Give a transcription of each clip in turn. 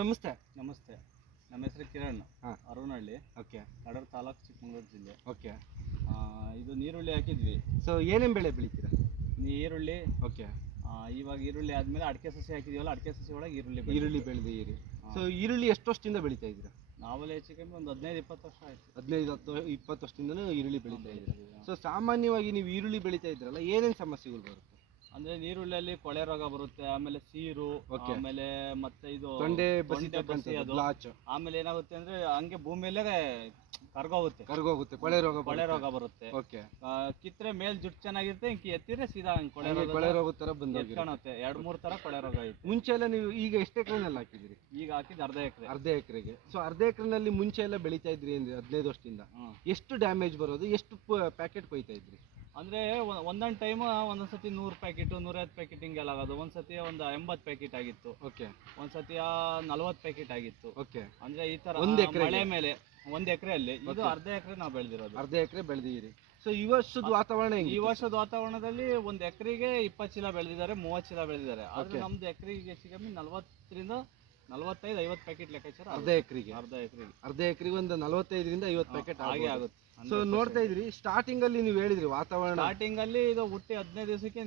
ನಮಸ್ತೆ. ನಮಸ್ತೆ. ನಮ್ಮ ಹೆಸರು ಕಿರಣ್. ಹಾ. ಅರುಣಹಳ್ಳಿ. ಓಕೆ. ಕಡೂರು ತಾಲೂಕು ಚಿಕ್ಕಮಗಳೂರು ಜಿಲ್ಲೆ. ಓಕೆ. ಆ, ಇದು ನೀರುಳ್ಳಿ ಹಾಕಿದ್ವಿ. ಸೊ ಏನೇನು ಬೆಳೆ ಬೆಳಿತೀರಾ? ಈರುಳ್ಳಿ ಓಕೆ. ಆ, ಇವಾಗ ಈರುಳ್ಳಿ ಆದ್ಮೇಲೆ ಅಡಿಕೆ ಸಸಿ ಹಾಕಿದೀವಲ್ಲ ಅಡಿಕೆ ಸಸಿ ಒಳಗೆ ಈರುಳ್ಳಿ. ಈರುಳ್ಳಿ ಬೆಳೆದಿದ್ದೀರಿ ಹಾ. ಸೊ ಈರುಳ್ಳಿ ಎಷ್ಟು ವರ್ಷದಿಂದ ಬೆಳೀತಾ ಇದ್ದೀರಾ? ನಾವೆಲ್ಲ ಹೆಚ್ಚು ಕಮ್ಮಿ ಒಂದು ಹದಿನೈದು ಇಪ್ಪತ್ತು ವರ್ಷ ಆಯ್ತು. ಹದಿನೈದು ಹತ್ತು ಇಪ್ಪತ್ತು ವರ್ಷದಿಂದನೂ ಈರುಳ್ಳಿ ಬೆಳೀತಾ ಇದ್ದೀರಾ? ಸೊ ಸಾಮಾನ್ಯವಾಗಿ ನೀವು ಈರುಳ್ಳಿ ಬೆಳೀತಾ ಇದ್ರಲ್ಲ ಏನೇನು ಸಮಸ್ಯೆಗಳು ಬರುತ್ತೆ? ಅಂದ್ರೆ ನೀರುಳ್ಳಿಯಲ್ಲಿ ಕೊಳೆ ರೋಗ ಬರುತ್ತೆ ಆಮೇಲೆ ಸೀರು Okay. ಆಮೇಲೆ ಮತ್ತೆ ಇದು ತೊಂಡೆ ತೊಂಡೆ ಬಸಿ ಬಸಿತಕ್ಕಂಥದ್ದು ಅದು. ಬ್ಲಾಚ್ ಆಮೇಲೆ ಏನಾಗುತ್ತೆ ಅಂದ್ರೆ ಹಂಗೆ ಭೂಮಿಯಲ್ಲೇ ಕರ್ಗೋಗುತ್ತೆ. ಕರ್ಗೋಗುತ್ತೆ ಕೊಳೆ ರೋಗ ಕೊಳೆ ರೋಗ ಬರುತ್ತೆ. ಓಕೆ ಆ, ಕಿತ್ರೆ ಮೇಲ್ ಜುಟ್ ಚೆನ್ನಾಗಿರುತ್ತೆ ಹಿಂಗೆ ಎತ್ತಿದ್ರೆ ಸೀದಾ ಹಂಗೆ ಕೊಳೆ ರೋಗ ಕೊಳೆ ರೋಗ ತರ ಬಂದೋಗಿರುತ್ತೆ ಕಾಣುತ್ತೆ ಎರಡ್ ಮೂರ್ ತರ ಕೊಳೆ ರೋಗ ಐತೆ. ಮುಂಚೆ ಎಲ್ಲ ನೀವು ಈಗ ಎಷ್ಟು ಎಕರೆನಲ್ಲಿ ಹಾಕಿದಿರಿ ಈಗ ಹಾಕಿದ್ ಅರ್ಧ ಎಕರೆ. ಅರ್ಧ ಎಕರೆಗೆ. ಸೊ ಅರ್ಧ ಎಕರೆನಲ್ಲಿ ಮುಂಚೆ ಎಲ್ಲ ಬೆಳೀತಾ ಇದ್ರಿ ಅಂದ್ರೆ ಹದಿನೈದು ವರ್ಷದಿಂದ? ಹ್ಮ್. ಎಷ್ಟು ಡ್ಯಾಮೇಜ್ ಬರೋದು? ಎಷ್ಟು ಪ್ಯಾಕೆಟ್ ಕೊಯ್ತಾ ಇದ್ರಿ? ಅಂದ್ರೆ ಒಂದೊಂದು ಒಂದೊಂದ್ ಟೈಮ್ ಒಂದೊಂದ್ಸತಿ ನೂರ್ ಪ್ಯಾಕೆಟ್ ನೂರೈವತ್ತು ಪ್ಯಾಕೆಟ್ ಹಿಂಗೆಲ್ಲ ಆಗೋದು. ಒಂದ್ಸತಿ ಒಂದು ಎಂಬತ್ ಪ್ಯಾಕೆಟ್ ಆಗಿತ್ತು. ಓಕೆ. ಒಂದ್ಸತಿ ನಲ್ವತ್ ಪ್ಯಾಕೆಟ್ ಆಗಿತ್ತು. ಓಕೆ. ಅಂದ್ರೆ ಈ ತರ ಒಂದು ಎಕರೆ ಮಳೆ ಮೇಲೆ ಒಂದ್ ಎಕರೆಯಲ್ಲಿ. ಇದು. ಅರ್ಧ ಎಕರೆ ನಾವು ಬೆಳೆದಿರೋದು. ಅರ್ಧ ಎಕರೆ ಬೆಳೆದಿದ್ದೀರಿ. ಸೊ ಈ ವರ್ಷದ ವಾತಾವರಣ ಈ ವರ್ಷದ ವಾತಾವರಣದಲ್ಲಿ ಒಂದ್ ಎಕರೆಗೆ ಇಪ್ಪತ್ತು ಚೀಲ ಬೆಳೆದಿದ್ದಾರೆ ಮೂವತ್ತು ಚೀಲ ಬೆಳೆದಿದ್ದಾರೆ. ಆದ್ರೆ. ನಮ್ದು ಎಕರೆಗೆ ಹೆಚ್ಚು ಕಮ್ಮಿ ನಲ್ವತ್ತರಿಂದ ನಲವತ್ತೈದು ಐವತ್ತು ಪ್ಯಾಕೆಟ್ ಲೆಕ್ಕಾಚಾರ ಅರ್ಧ. ಎಕರೆಗೆ. ಅರ್ಧ ಎಕರೆಗೆ. ಅರ್ಧ ಎಕರೆಗೆ ಒಂದು ನಲವತ್ತೈದರಿಂದ ಐವತ್ತು ಪ್ಯಾಕೆಟ್ ಹಾಗೆ ಆಗುತ್ತೆ. ಸೊ ನೋಡ್ತಾ ಇದ್ರಿ ಸ್ಟಾರ್ಟಿಂಗ್ ಅಲ್ಲಿ ನೀವು ಹೇಳಿದ್ರಿ ವಾತಾವರಣ. ಸ್ಟಾರ್ಟಿಂಗ್ ಅಲ್ಲಿ ಇದು ಹುಟ್ಟಿ ಹದಿನೈದು ದಿವಸಕ್ಕೆ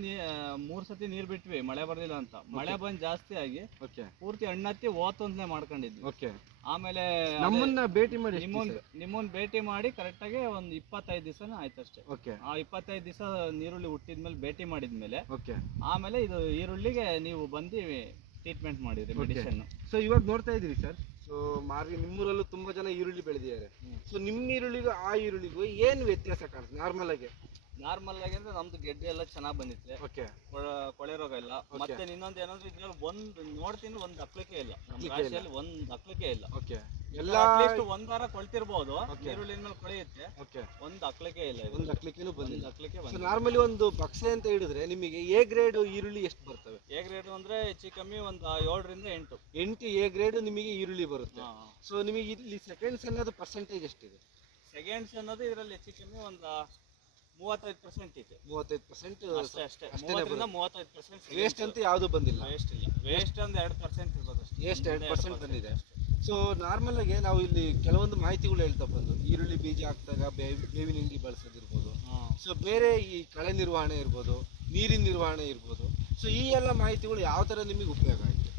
ಮೂರ್ ಸತಿ ನೀರ್ ಬಿಟ್ವಿ ಮಳೆ ಬರ್ಲಿಲ್ಲ ಅಂತ. ಮಳೆ ಬಂದ್ ಜಾಸ್ತಿ ಆಗಿ ಓಕೆ ಪೂರ್ತಿ ಹಣ್ಣತ್ತಿ ಓತೊಂದನೆ ಮಾಡ್ಕೊಂಡಿದ್ವಿ. ಓಕೆ ಆಮೇಲೆ ನಮ್ಮನ್ನ ಭೇಟಿ ಮಾಡಿ ನಿಮ್ಮನ್ ನಿಮ್ಮನ್ ಭೇಟಿ ಮಾಡಿ ಕರೆಕ್ಟ್ ಆಗಿ ಒಂದ್ ಇಪ್ಪತ್ತೈದು ದಿವಸನ ಆಯ್ತಷ್ಟೇ ಓಕೆ ಆ ಇಪ್ಪತ್ತೈದು ದಿವಸ ನೀರುಳ್ಳಿ ಹುಟ್ಟಿದ್ಮೇಲೆ ಭೇಟಿ ಮಾಡಿದ್ಮೇಲೆ ಓಕೆ ಆಮೇಲೆ ಇದು ಈರುಳ್ಳಿಗೆ ನೀವು ಬಂದು ಟ್ರೀಟ್ಮೆಂಟ್ ಮಾಡಿದ್ರೆ ಮೆಡಿಸನ್ ಸೊ ಇವಾಗ ನೋಡ್ತಾ ಇದ್ದೀರಿ ಸರ್ ಸೊ ಮಾರ್ಗಿ ನಿಮ್ಮೂರಲ್ಲೂ ತುಂಬಾ ಜನ ಈರುಳ್ಳಿ ಬೆಳೆದಿದ್ದಾರೆ. ಸೊ ನಿಮ್ಮ ಈರುಳ್ಳಿಗೂ ಆ ಈರುಳ್ಳಿಗೂ ಏನು ವ್ಯತ್ಯಾಸ ಕಾಣುತ್ತೆ ನಾರ್ಮಲ್ ಆಗಿ? ನಾರ್ಮಲ್ ಆಗಿ ಅಂದ್ರೆ ನಮ್ದು ಗೆಡ್ಡೆ ಎಲ್ಲ ಚೆನ್ನಾಗಿ ಬಂದಿತ್ತು. ಓಕೆ ಕೊಳ- ಮತ್ತೆ ಇನ್ನೊಂದು ಏನಂದ್ರೆ ಇದ್ರಲ್ಲಿ ಒಂದ್ ನೋಡ್ತೀನಿ ಒಂದ್ ಅಕ್ಲಿಕೆ ಇಲ್ಲ. ನಮ್ಮ. ರಾಶಿಯಲ್ಲಿ ಒಂದ್ ಅಕ್ಲಿಕೆ ಇಲ್ಲ. ಓಕೆ ಎಲ್ಲ ಎಲ್ಲ ಒಂದ್ ವಾರ ಕೊಳ್ತಿರ್ಬೋದು. ಈರುಳ್ಳಿ ಮೇಲೆ ಕೊಳೆಯುತ್ತೆ. ಓಕೆ ಒಂದ್ ಅಕ್ಲಿಕೆ ಇಲ್ಲ. ಒಂದು ಅಕ್ಲಿಕ್ಕೂ ಒಂದ್ ಬಂದಿಲ್ಲ ಅಕ್ಲಿಕೆ ಬಂದಿಲ್ಲ. ನಾರ್ಮಲಿ ಒಂದು ಬಕ್ಸೆ ಅಂತ ಹಿಡಿದ್ರೆ ನಿಮಗೆ ಎ ಗ್ರೇಡ್ ಈರುಳ್ಳಿ ಎಷ್ಟು ಬರ್ತವೆ? ಎ ಗ್ರೇಡ್ ಅಂದ್ರೆ ಹೆಚ್ಚು ಕಮ್ಮಿ ಒಂದ್ ಏಳರಿಂದ ಎಂಟು. ಎಂಟು ಎ ಗ್ರೇಡ್ ನಿಮಗೆ ಈರುಳ್ಳಿ ಬರುತ್ತೆ. ಸೊ ನಿಮಗೆ ಇಲ್ಲಿ ಸೆಕೆಂಡ್ಸ್ ಅನ್ನೋದು ಪರ್ಸೆಂಟೇಜ್ ಎಷ್ಟಿದೆ? ಸೆಕೆಂಡ್ಸ್ ಅನ್ನೋದು ಇದರಲ್ಲಿ ಹೆಚ್ಚು ಕಮ್ಮಿ ಒಂದು ಮೂವತ್ತೈದು ಪರ್ಸೆಂಟ್ ಇದೆ. ಮೂವತ್ತೈದು ಪರ್ಸೆಂಟ್ ಅಷ್ಟೇ ಅಷ್ಟೇ. ಮೂವತ್ತರಿಂದ ಮೂವತ್ತೈದು ಪರ್ಸೆಂಟ್ ವೇಸ್ಟ್ ಅಂತ ಯಾವುದು ಬಂದಿಲ್ಲ. ವೇಸ್ಟ್ ಇಲ್ಲ. ವೇಸ್ಟ್ ಒಂದು ಎರಡು ಪರ್ಸೆಂಟ್ ಇರ್ಬೋದು ಅಷ್ಟೇ. ವೇಸ್ಟ್ ಎರಡು ಪರ್ಸೆಂಟ್ ಬಂದಿದೆ. ಸೊ ನಾರ್ಮಲ್ ಆಗಿ ನಾವು ಇಲ್ಲಿ ಕೆಲವೊಂದು ಮಾಹಿತಿಗಳು ಹೇಳ್ತಾ ಬಂದು ಈರುಳ್ಳಿ ಬೀಜ ಹಾಕಿದಾಗ ಬೇವಿ ಬೇವಿನ ಹಿಂಡಿ ಬಳಸೋದಿರ್ಬೋದು. ಸೊ ಬೇರೆ ಈ ಕಳೆ ನಿರ್ವಹಣೆ ಇರ್ಬೋದು ನೀರಿನ ನಿರ್ವಹಣೆ ಇರ್ಬೋದು. ಸೊ ಈ ಎಲ್ಲ ಮಾಹಿತಿಗಳು ಯಾವ ಥರ ನಿಮಗೆ ಉಪಯೋಗ ಆಗಿದೆ?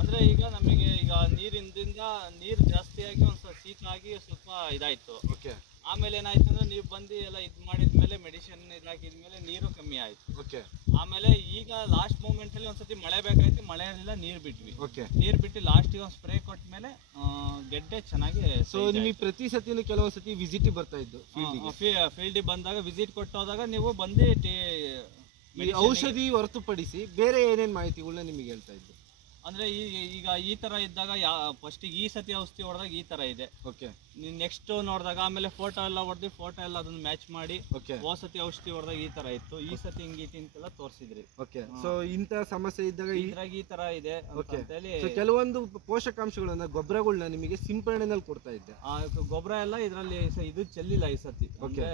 ಅಂದ್ರೆ ಈಗ ನಮಗೆ ಈಗ ನೀರಿನಿಂದ ನೀರು ಜಾಸ್ತಿಯಾಗಿ ಒಂದು ಒಂದ್ ಸ್ವಲ್ಪ ಶೀತ ಆಗಿ ಸ್ವಲ್ಪ ಇದಾಯಿತು. ಓಕೆ ಆಮೇಲೆ ಏನಾಯ್ತು ಅಂದ್ರೆ ನೀವು ಬಂದು ಎಲ್ಲ ಇದು ಮಾಡಿದ್ಮೇಲೆ ಮೆಡಿಸಿನ್ ಇದಾಕಿದ್ಮೇಲೆ ನೀರು ಕಮ್ಮಿ ಆಯ್ತು. ಓಕೆ ಆಮೇಲೆ ಈಗ ಲಾಸ್ಟ್ ಮೂಮೆಂಟ್ ಅಲ್ಲಿ ಒಂದ್ಸತಿ ಮಳೆ ಬೇಕಾಯ್ತು ಮಳೆ ಇಲ್ಲ ನೀರು ಬಿಟ್ವಿ. ಓಕೆ ನೀರು ಬಿಟ್ಟು ಲಾಸ್ಟಿಗೆ ಒಂದು ಸ್ಪ್ರೇ ಕೊಟ್ಮೇಲೆ ಮೇಲೆ ಗೆಡ್ಡೆ ಚೆನ್ನಾಗಿ ಸೊ ನಿಮಗೆ ಪ್ರತಿ ಸತಿನೂ ಕೆಲವು ಸತಿ ವಿಸಿಟ್ ಬರ್ತಾ ಇದ್ದು ಫೀಲ್ಡಿಗೆ ಬಂದಾಗ ವಿಸಿಟ್ ಕೊಟ್ಟೋದಾಗ ನೀವು ಬಂದು ಔಷಧಿ ಹೊರತುಪಡಿಸಿ ಬೇರೆ ಏನೇನು ಮಾಹಿತಿಗಳನ್ನ ನಿಮಗೆ ಹೇಳ್ತಾ ಇದ್ದು? ಅಂದ್ರೆ ಈಗ ಈಗ ಈ ತರ ಇದ್ದಾಗ ಯಾ ಫಸ್ಟಿಗೆ ಈ ಸತಿ ಔಷಧಿ ಹೊಡೆದಾಗ ಈ ತರ ಇದೆ. ಓಕೆ ನೆಕ್ಸ್ಟ್ ನೋಡಿದಾಗ ಆಮೇಲೆ ಫೋಟೋ ಎಲ್ಲ ಹೊಡೆದು ಫೋಟೋ ಎಲ್ಲ ಅದನ್ನ ಮ್ಯಾಚ್ ಮಾಡಿ ಓಕೆ ಹೋದ್ ಸತಿ ಔಷಧಿ ಹೊಡೆದಾಗ ಈ ತರ ಇತ್ತು. ಈ ಸತಿ ಹಿಂಗೈತಿ ಅಂತೆಲ್ಲ ತೋರಿಸಿದ್ರಿ. ಓಕೆ ಸೊ ಇಂತ ಸಮಸ್ಯೆ ಇದ್ದಾಗ ಇದ್ರಾಗ ಈ ತರ ಇದೆ ಅಂತ ಕೆಲವೊಂದು ಪೋಷಕಾಂಶಗಳನ್ನ ಗೊಬ್ಬರಗಳನ್ನ ನಿಮಗೆ ಸಿಂಪರಣೆನಲ್ಲಿ ಕೊಡ್ತಾ ಇದ್ದೆ. ಆ ಗೊಬ್ಬರ ಎಲ್ಲ ಇದ್ರಲ್ಲಿ ಇದು ಚೆಲ್ಲಿಲ್ಲ ಈ ಸತಿ. ಅಂದ್ರೆ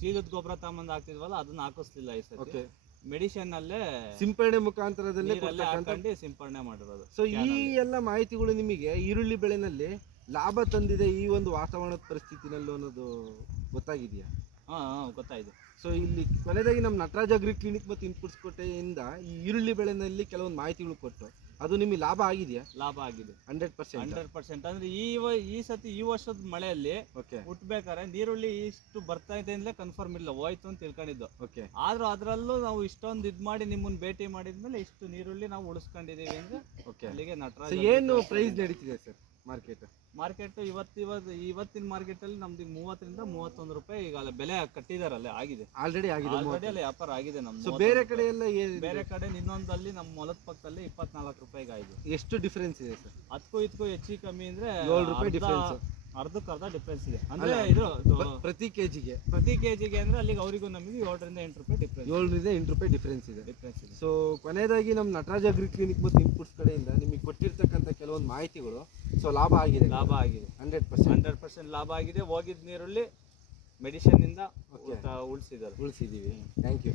ಚೀಲದ ಗೊಬ್ಬರ ತಗೊಂಬಂದ್ ಹಾಕ್ತಿದ್ವಲ್ಲ ಅದನ್ನ ಹಾಕಿಸ್ಲಿಲ್ಲ ಈ ಸತಿ. ಓಕೆ ಮೆಡಿಸಿನ್ ಅಲ್ಲೇ ಸಿಂಪರಣೆ ಮುಖಾಂತರದಲ್ಲಿ ನೀರಲ್ಲೇ ಹಾಕೊಂಡು ಸಿಂಪರಣೆ ಮಾಡಿರೋದು ಸೊ ಈ ಎಲ್ಲ ಮಾಹಿತಿಗಳು ನಿಮಗೆ ಈರುಳ್ಳಿ ಬೆಳೆನಲ್ಲಿ ಲಾಭ ತಂದಿದೆ ಈ ಒಂದು ವಾತಾವರಣದ ಪರಿಸ್ಥಿತಿನಲ್ಲೂ ಅನ್ನೋದು ಗೊತ್ತಾಗಿದೆಯಾ? ಹಾ ಹಾ ಗೊತ್ತಾಯ್ತು. ಸೊ ಇಲ್ಲಿ ಕೊನೆಯದಾಗಿ ನಮ್ಮ ನಟರಾಜ್ ಅಗ್ರಿ ಕ್ಲಿನಿಕ್ ಮತ್ತು ಇನ್ಪುಟ್ಸ್ ಕೋಟೆಯಿಂದ ಈ ಈರುಳ್ಳಿ ಬೆಳೆನಲ್ಲಿ ಕೆಲವೊಂದು ಮಾಹಿತಿಗಳು ಕೊಟ್ಟು ಅದು ನಿಮಗೆ ಲಾಭ ಆಗಿದೆಯಾ? ಲಾಭ ಆಗಿದೆ. Hundred percent. Hundred percent. ಅಂದ್ರೆ ಈ ವ- ಈ ಸತಿ ಈ ವರ್ಷದ ಮಳೆಯಲ್ಲಿ ಓಕೆ. ಹುಟ್ಬೇಕಾದ್ರೆ ನೀರುಳ್ಳಿ ಇಷ್ಟು ಬರ್ತಾ ಇದೆ ಅಂದ್ರೆ ಕನ್ಫರ್ಮ್ ಇಲ್ಲ ಹೋಯ್ತು ಅಂತ ತಿಳ್ಕೊಂಡಿದ್ದು. ಓಕೆ. ಆದ್ರೂ ಅದ್ರಲ್ಲೂ ನಾವು ಇಷ್ಟೊಂದು ಇದ್ ಮಾಡಿ ನಿಮ್ಮನ್ನ ಭೇಟಿ ಮಾಡಿದ್ಮೇಲೆ ಇಷ್ಟು ನೀರುಳ್ಳಿ ನಾವು ಉಳಿಸ್ಕೊಂಡಿದೀವಿ ಅಂದ್ರೆ ಓಕೆ. ಅಲ್ಲಿಗೆ ನಟರಾಜ್ ಏನು ಪ್ರೈಸ್ ನಡೀತಿದೆ ಸರ್? ಮಾರ್ಕೆಟ್ ಮಾರ್ಕೆಟ್ ಇವತ್ತು ಇವತ್ತು ಇವತ್ತಿನ ಮಾರ್ಕೆಟ್ ಅಲ್ಲಿ ನಮ್ದು ಮೂವತ್ತರಿಂದ ಮೂವತ್ತೊಂದು ರೂಪಾಯಿ ಈಗ ಅಲ್ಲ ಬೆಲೆ ಕಟ್ಟಿದಾರಲ್ಲ ಆಗಿದೆ. ಆಲ್ರೆಡಿ ಆಗಿದೆ ಆಲ್ರೆಡಿ ಅಲ್ಲಿ ವ್ಯಾಪಾರ ಆಗಿದೆ ನಮ್ದು ಬೇರೆ ಕಡೆ ಎಲ್ಲ ಬೇರೆ ಕಡೆ ಇನ್ನೊಂದಲ್ಲಿ ನಮ್ಮ ಹೊಲದ ಪಕ್ಕದಲ್ಲಿ ಇಪ್ಪತ್ನಾಲ್ಕು ರೂಪಾಯಿಗೆ ಆಗಿದೆ ಎಷ್ಟು ಡಿಫರೆನ್ಸ್ ಇದೆ ಸರ್? ಅದಕ್ಕೂ ಇದಕ್ಕೂ ಹೆಚ್ಚು ಕಮ್ಮಿ ಅಂದ್ರೆ ಏಳು ರೂಪಾಯಿ difference. ಅರ್ಧಕ್ಕೆ ಅರ್ಧ ಡಿಫ್ರೆನ್ಸ್ ಇದೆ. ಅಂದ್ರೆ ಇದು ಪ್ರತಿ ಕೆಜಿಗೆ. ಪ್ರತಿ ಕೆಜಿಗೆ ಅಂದ್ರೆ ಅಲ್ಲಿಗೆ ಅವರಿಗೂ ನಮಗೆ ಏಳರಿಂದ ಎಂಟು ರೂಪಾಯಿ ಡಿಫ್ರೆನ್ಸ್ ಏಳರಿಂದ ಎಂಟು ರೂಪಾಯಿ ಡಿಫ್ರೆನ್ಸ್ ಇದೆ. ಡಿಫ್ರೆನ್ಸ್ ಇದೆ. ಸೊ ಕೊನೆಯದಾಗಿ ನಮ್ಮ ನಟರಾಜ್ ಅಗ್ರಿ ಕ್ಲಿನಿಕ್ ಮತ್ತು ಇನ್ಪುಟ್ಸ್ ಕಡೆಯಿಂದ ನಿಮಗೆ ಕೊಟ್ಟಿರ್ತಕ್ಕಂಥ ಕೆಲವೊಂದು ಮಾಹಿತಿಗಳು. ಸೊ ಲಾಭ ಆಗಿದೆ. ಲಾಭ ಆಗಿದೆ. ಹಂಡ್ರೆಡ್ ಪರ್ಸೆಂಟ್ ಹಂಡ್ರೆಡ್ ಪರ್ಸೆಂಟ್ ಲಾಭ ಆಗಿದೆ. ಹೋಗಿದ್ದ ನೀರಲ್ಲಿ ಮೆಡಿಸಿನ್ ಇಂದ Okay. ಉಳಿಸಿದ್ದಾರೆ. ಉಳಿಸಿದ್ದೀವಿ. Thank you